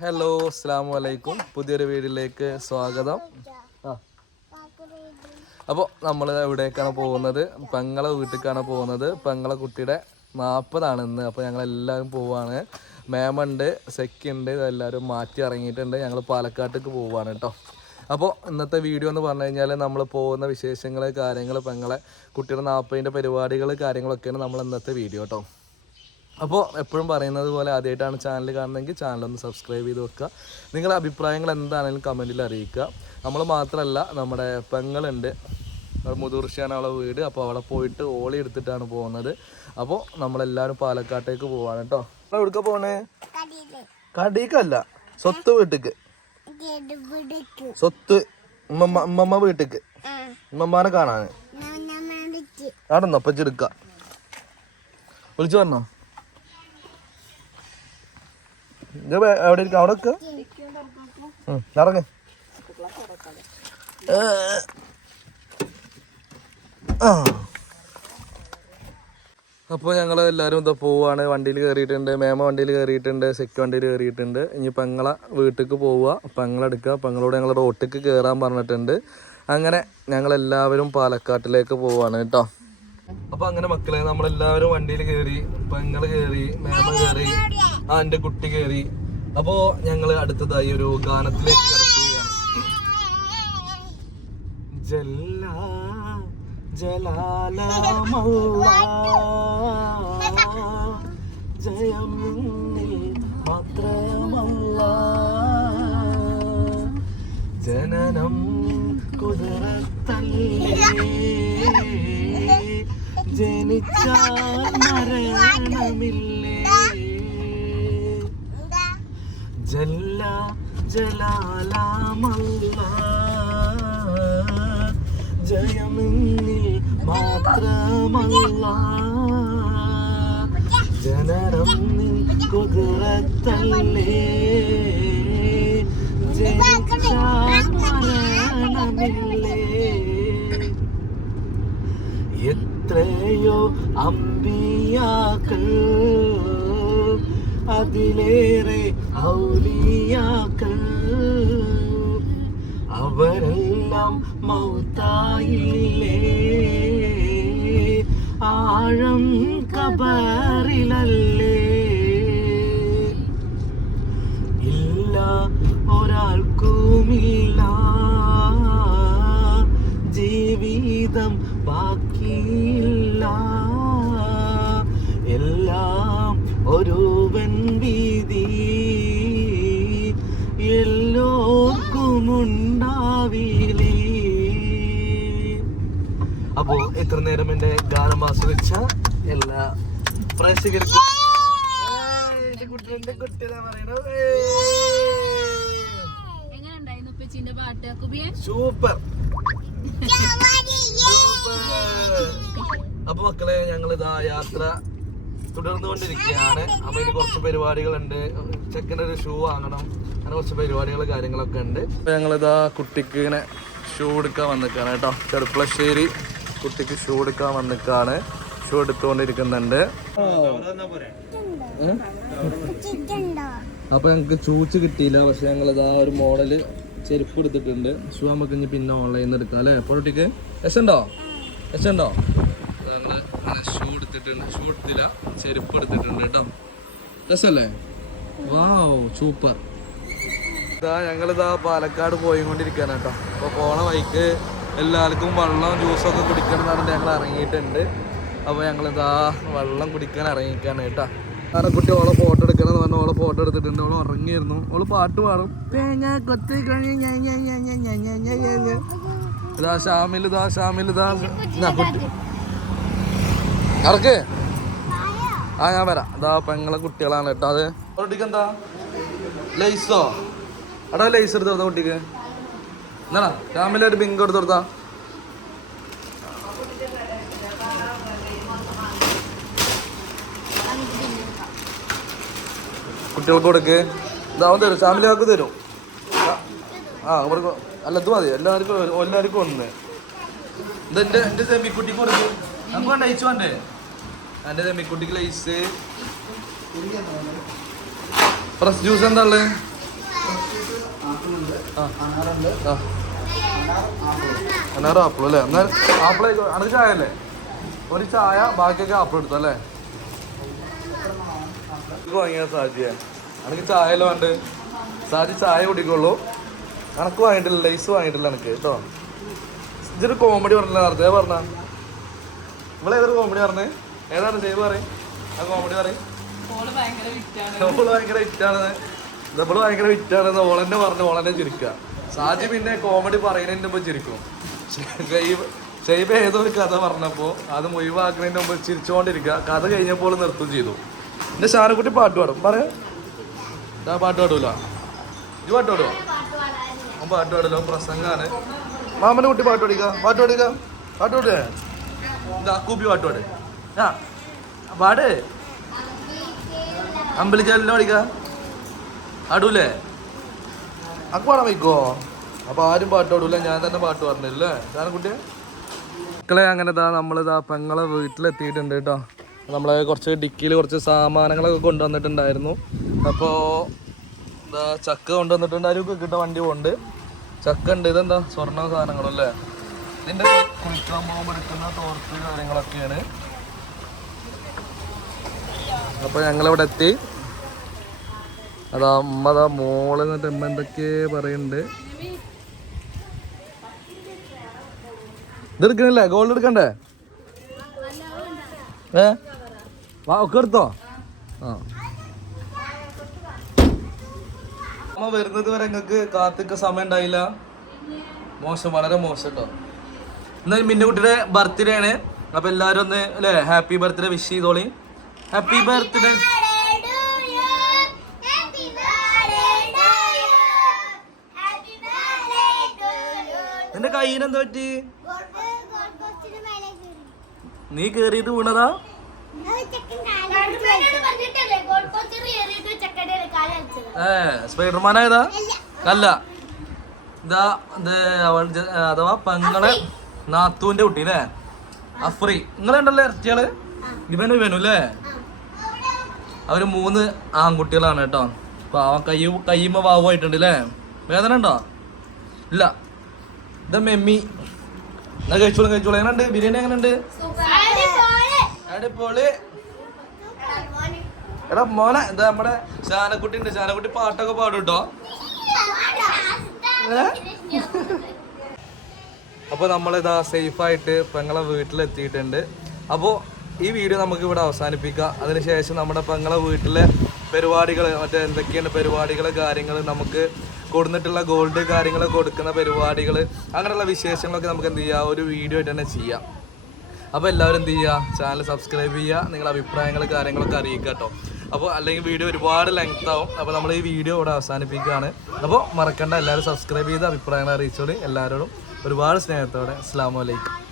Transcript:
Hello അസ്സാം വലൈക്കും പുതിയൊരു വീഡിയോയിലേക്ക് സ്വാഗതം. അപ്പോൾ നമ്മൾ എവിടേക്കാണ് പോകുന്നത്? പെങ്ങളെ വീട്ടിലേക്കാണ് പോകുന്നത്. പെങ്ങളെ കുട്ടിയുടെ നാൽപ്പതാണ് ഇന്ന്. അപ്പോൾ ഞങ്ങൾ എല്ലാവരും പോവാണ്. മേമുണ്ട് സെക്കുണ്ട് ഇതെല്ലാവരും മാറ്റി ഇറങ്ങിയിട്ടുണ്ട്. ഞങ്ങൾ പാലക്കാട്ടേക്ക് പോവാണ് കേട്ടോ അപ്പോൾ ഇന്നത്തെ വീഡിയോ എന്ന് പറഞ്ഞു കഴിഞ്ഞാൽ നമ്മൾ പോകുന്ന വിശേഷങ്ങൾ കാര്യങ്ങൾ പെങ്ങളെ കുട്ടിയുടെ നാൽപ്പതിന്റെ പരിപാടികൾ കാര്യങ്ങളൊക്കെയാണ് നമ്മൾ ഇന്നത്തെ വീഡിയോ കേട്ടോ അപ്പോൾ എപ്പോഴും പറയുന്നത് പോലെ ആദ്യമായിട്ടാണ് ചാനൽ കാണുന്നതെങ്കിൽ ചാനലൊന്ന് സബ്സ്ക്രൈബ് ചെയ്ത് വെക്കുക. നിങ്ങളുടെ അഭിപ്രായങ്ങൾ എന്താണെങ്കിലും കമന്റിൽ അറിയിക്കുക. നമ്മൾ മാത്രമല്ല നമ്മുടെ പെങ്ങളുണ്ട്. മുതിർച്ചയാണ് അവളെ വീട്. അപ്പോൾ അവിടെ പോയിട്ട് ഓളി എടുത്തിട്ടാണ് പോകുന്നത്. അപ്പോൾ നമ്മളെല്ലാവരും പാലക്കാട്ടേക്ക് പോവാണ് കേട്ടോ. എവിടുക്ക പോണേ? കടീക്കല്ല സ്വത്ത് വീട്ടിക്ക്. സ്വത്ത് ഉമ്മമ്മ വീട്ടിക്ക്. ഉമ്മമ്മാനെ കാണാന്. അവിടെ നിന്നോ പച്ചെടുക്ക വിളിച്ചു പറഞ്ഞോ. എവിടെ ഇരിക്കും അവിടെ. ആ. അപ്പോൾ ഞങ്ങൾ എല്ലാവരും ഇതാ പോവുകയാണ് വണ്ടിയിൽ കയറിയിട്ടുണ്ട് മേമ വണ്ടിയിൽ കയറിയിട്ടുണ്ട് സെക്ക് വണ്ടിയിൽ കയറിയിട്ടുണ്ട് ഇനി പെങ്ങളെ വീട്ടിലേക്ക് പോവുക പെങ്ങളെടുക്കുക പെങ്ങളോട് ഞങ്ങൾ റോട്ടിലേക്ക് കയറാൻ പറഞ്ഞിട്ടുണ്ട്. അങ്ങനെ ഞങ്ങളെല്ലാവരും പാലക്കാട്ടിലേക്ക് പോവുകയാണ് കേട്ടോ. അപ്പോൾ അങ്ങനെ മക്കളെ നമ്മളെല്ലാവരും വണ്ടിയിൽ കയറി പെങ്ങൾ കയറി മേമ കയറി ആ എന്റെ കുട്ടി കയറി അപ്പോ ഞങ്ങൾ അടുത്തതായി ഒരു ഗാനത്തിലേക്ക് കിടക്കുകയാണ്. ജല്ല ജലാല ജയം മാത്രമല്ല. ജനനം കുതിരത്തല്ലേ? ജനിച്ചാൽ മരണമില്ലേ. ജല്ല മാത്രമല്ല. നിൻ കുതിരത്തല്ലേ. എത്രയോ അമ്പിയാക്കൾ അതിലേറെ ഔലിയാക്കൾ. അവരെല്ലാം മൗത്തായില്ലേ? ഇത്ര നേരം എന്റെ ഗാനം ആസ്വദിച്ച എല്ലാ പ്രേക്ഷകർക്കും. പറയണത്. സൂപ്പർ. അപ്പൊ മക്കളെ ഞങ്ങൾ ഇതാ യാത്ര തുടർന്നുകൊണ്ടിരിക്കുകയാണ്. അപ്പൊ ഇനി കുറച്ച് പരിപാടികളുണ്ട്. ചെക്കന്റെ ഒരു ഷൂ വാങ്ങണം. അങ്ങനെ കുറച്ച് പരിപാടികൾ കാര്യങ്ങളൊക്കെ ഉണ്ട്. ഞങ്ങളിതാ കുട്ടിക്ക് ഇങ്ങനെ ഷൂ എടുക്കാൻ വന്നിക്കാണ് കേട്ടോ. ചെറുപ്പളശ്ശേരി കുട്ടിക്ക് ഷൂ എടുക്കാൻ വന്നിക്കാണ്. ഷൂ എടുത്തുകൊണ്ടിരിക്കുന്നുണ്ട്? അപ്പൊ ഞങ്ങക്ക് ചൂച്ച് കിട്ടിയില്ല. പക്ഷെ ഞങ്ങൾ ഇതാ ഒരു മോഡൽ ചെരുപ്പ് എടുത്തിട്ടുണ്ട്. ഷൂ നമുക്ക് ഇനി പിന്നെ ഓൺലൈനിൽ നിന്ന് എടുക്കാം അല്ലേ? എപ്പോഴും കുട്ടിക്ക് രസമുണ്ടോ രസമുണ്ടോ ഷൂ എടുത്തിട്ടുണ്ട്. ഷൂ എടുത്തില്ല. ചെരുപ്പ് എടുത്തിട്ടുണ്ട് കേട്ടോ. രസമല്ലേ വാവ് സൂപ്പർ ഇതാ ഞങ്ങളിതാ പാലക്കാട് പോയിക്കൊണ്ടിരിക്കാനാട്ടോ അപ്പോൾ പോണ വഴിക്ക് എല്ലാവർക്കും വെള്ളം ജ്യൂസൊക്കെ കുടിക്കണം എന്ന് പറഞ്ഞിട്ട് ഞങ്ങൾ ഇറങ്ങിയിട്ടുണ്ട്. അപ്പോൾ ഞങ്ങൾ ഇതാ വെള്ളം കുടിക്കാൻ ഇറങ്ങിക്കാണ് കേട്ടോ. കാരണം കുട്ടി ഓളെ ഫോട്ടോ എടുക്കണം എന്ന് പറഞ്ഞാൽ ഓളെ ഫോട്ടോ എടുത്തിട്ടുണ്ട്. ഓൾ ഉറങ്ങിയിരുന്നു. ഓൾ പാട്ട് പാടും. കൊത്തി ഇതാ ഷാമിൽ ഇതാ ഷാമിൽ ഇതാ കുട്ടി. ഇറക്ക് ആ ഞാൻ വരാം. ഇതാ പെങ്ങളെ കുട്ടികളാണ് കേട്ടോ അത്. കുട്ടിക്ക് എന്താ ലൈസോ? അടാ ലൈസ് എടുത്തോ കുട്ടിക്ക്. എന്നാടാ രാമിലെ ഒരു ബിങ്ക് എടുത്ത് കൊടുത്താ. കുട്ടികൾക്ക് കൊടുക്ക്. ഇതാവും തരും. ഫാമിലിയാൾക്ക് തരും. ആ- അവർക്ക് അല്ല ഇത് മതി. എല്ലാവർക്കും എല്ലാവർക്കും ഒന്ന്. ഇതെന്റെ എന്റെ സെമിക്കുട്ടിക്ക് കൊടുക്കും. നമുക്ക് വേണ്ട അയച്ചു വേണ്ടേ? എന്റെ സെമിക്കുട്ടിക്ക് ഫ്രഷ് ജ്യൂസ് എന്താ ഉള്ളത് അന്നാറ് ആപ്പിൾ അല്ലേ? എന്നാൽ ആപ്പിൾ അണു ചായ അല്ലേ? ഒരു ചായ ബാക്കിയൊക്കെ ആപ്പിൾ എടുത്തു അല്ലേ? വാങ്ങിയ സാജിയെ. അനക്ക് ചായ അല്ലേ വേണ്ട? സാജി ചായ കുടിക്കുള്ളൂ. കണക്ക് വാങ്ങിയിട്ടില്ല ലൈസ് വാങ്ങിയിട്ടില്ല എനിക്ക് കേട്ടോ. ഇതൊരു കോമഡി പറഞ്ഞില്ല നേരത്തെ? പറഞ്ഞ? നിങ്ങൾ ഏതൊരു കോമഡി പറഞ്ഞേ? ഏതാണ്? ചെയ്ത് പറയും. ആ കോമഡി പറയും. ഭയങ്കര വിറ്റാണ് നമ്മൾ ഭയങ്കര ഹിറ്റാണെന്ന് ഓളന്നെ പറഞ്ഞ ഓളന്നെ ചിരിക്കുക സാജി പിന്നെ കോമഡി പറയുന്നതിന് മുമ്പ് ചിരിക്കും. ഷെയ്ബ് ഏതോ ഒരു കഥ പറഞ്ഞപ്പോ അത് മുഴുവാക്കുന്നതിന് മുമ്പ് ചിരിച്ചുകൊണ്ടിരിക്കുക കഥ കഴിഞ്ഞപ്പോൾ നിർത്തും ചെയ്തു. എന്റെ ഷാനക്കുട്ടി പാട്ട് പാടും. പറയാ. പാട്ട് പാടൂല. ഇത് പാട്ട് അവൻ പാട്ട് പാടില്ല പ്രസംഗാണ്. മാമന്റെ കുട്ടി പാട്ട് പാടിക്ക. പാട്ട് പാടിക്ക. പാട്ട് പാടേ. എന്താ കൂപ്പി പാട്ട് പാടേ. ആ പാട്. അമ്പലിച്ചാലിനെ പഠിക്ക ആടൂലേ അക്ക് പാടാൻ വയ്ക്കോ അപ്പൊ ആരും പാട്ട് പാടൂല. ഞാൻ തന്നെ പാട്ട് പറഞ്ഞില്ലേ പറഞ്ഞല്ലേ കുട്ടിയെ മക്കളെ അങ്ങനെ ഇതാ നമ്മളിതാ പെങ്ങളെ വീട്ടിലെത്തിയിട്ടുണ്ട് കേട്ടോ. നമ്മളെ കുറച്ച് ഡിക്കിയിൽ കുറച്ച് സാമാനങ്ങളൊക്കെ കൊണ്ടുവന്നിട്ടുണ്ടായിരുന്നു. അപ്പോൾ എന്താ ചക്ക കൊണ്ടുവന്നിട്ടുണ്ട്. ആരും കിട്ട വണ്ടി പോകുന്നുണ്ട് ചക്ക ഉണ്ട്. ഇതെന്താ? സ്വർണ സാധനങ്ങളല്ലേ ഇതിന്റെ കുളിക്കാൻ പോകുമ്പോൾ എടുക്കുന്ന തോർത്ത് കാര്യങ്ങളൊക്കെയാണ്. അപ്പോൾ ഞങ്ങളിവിടെ എത്തി. അതാ അമ്മ അതാ മോൾ എന്നിട്ട് അമ്മ എന്തൊക്കെ പറയുന്നുണ്ട് ഇത് എടുക്കണില്ലേ? ഗോൾഡ് എടുക്കണ്ടേ? ഏ? വാ ഒക്കെ എടുത്തോ? ആ. അമ്മ വരുന്നത് വരെ നിങ്ങൾക്ക് കാത്തിക്ക സമയം ഉണ്ടായില്ല. മോശം വളരെ മോശം കേട്ടോ എന്നാൽ മിന്നുകുട്ടിയുടെ ബർത്ത്ഡേ ആണ്. അപ്പൊ എല്ലാരും ഒന്ന് അല്ലേ ഹാപ്പി ബർത്ത്ഡേ വിഷ് ചെയ്തോളി. ഹാപ്പി ബർത്ത്ഡേ എന്റെ കയ്യിനെന്താ പറ്റി? നീ കേറിയത് വീണതാ? ഏ സ്പൈഡർമാൻ ആയതാ അല്ല. ഇതാ ഇത് അവൾ അഥവാ പെങ്ങളെ നാത്തൂന്റെ കുട്ടി അല്ലേ അഫ്രി. നിങ്ങളുണ്ടല്ലേ ഇറച്ചിയാൾ ഇവനും ഇവനു അല്ലേ അവർ മൂന്ന് ആൺകുട്ടികളാണ് കേട്ടോ. അവൻ കൈ കയ്യുമ്പോ പാവമായിട്ടുണ്ട് അല്ലേ വേദന ഉണ്ടോ? ഇല്ല. ഇതാ മെമ്മി. എന്നാ കഴിച്ചോളും കഴിച്ചോളും. എങ്ങനെയുണ്ട്? ബിരിയാണി എങ്ങനെയുണ്ട്? അടിപൊളി. എടാ മോനെ എന്താ നമ്മുടെ ശാനക്കുട്ടി ഉണ്ട്. ശാനക്കുട്ടി പാട്ടൊക്കെ പാടും കേട്ടോ നമ്മളിതാ സേഫായിട്ട് പെങ്ങളെ വീട്ടിലെത്തിയിട്ടുണ്ട്. അപ്പോൾ ഈ വീഡിയോ നമുക്ക് ഇവിടെ അവസാനിപ്പിക്കാം. അതിനുശേഷം നമ്മുടെ പെങ്ങളെ വീട്ടിലെ പരിപാടികൾ മറ്റേ എന്തൊക്കെയാണ് പരിപാടികൾ കാര്യങ്ങൾ നമുക്ക് കൊടുത്തിട്ടുള്ള ഗോൾഡ് കാര്യങ്ങൾ കൊടുക്കുന്ന പരിപാടികൾ അങ്ങനെയുള്ള വിശേഷങ്ങളൊക്കെ നമുക്ക് എന്ത് ചെയ്യാം? ഒരു വീഡിയോ ആയിട്ട് തന്നെ ചെയ്യാം. അപ്പോൾ എല്ലാവരും എന്ത് ചെയ്യുക ചാനൽ സബ്സ്ക്രൈബ് ചെയ്യുക നിങ്ങളുടെ അഭിപ്രായങ്ങൾ കാര്യങ്ങളൊക്കെ അറിയിക്കുക കേട്ടോ അപ്പോൾ അല്ലെങ്കിൽ വീഡിയോ ഒരുപാട് ലെങ്ത് ആവും. അപ്പോൾ നമ്മൾ ഈ വീഡിയോ ഇവിടെ അവസാനിപ്പിക്കുകയാണ്. അപ്പോൾ മറക്കണ്ട എല്ലാവരും സബ്സ്ക്രൈബ് ചെയ്ത് അഭിപ്രായങ്ങൾ അറിയിച്ചോളി. എല്ലാവരോടും ഒരുപാട് സ്നേഹത്തോടെ. അസ്സാം വലൈക്കും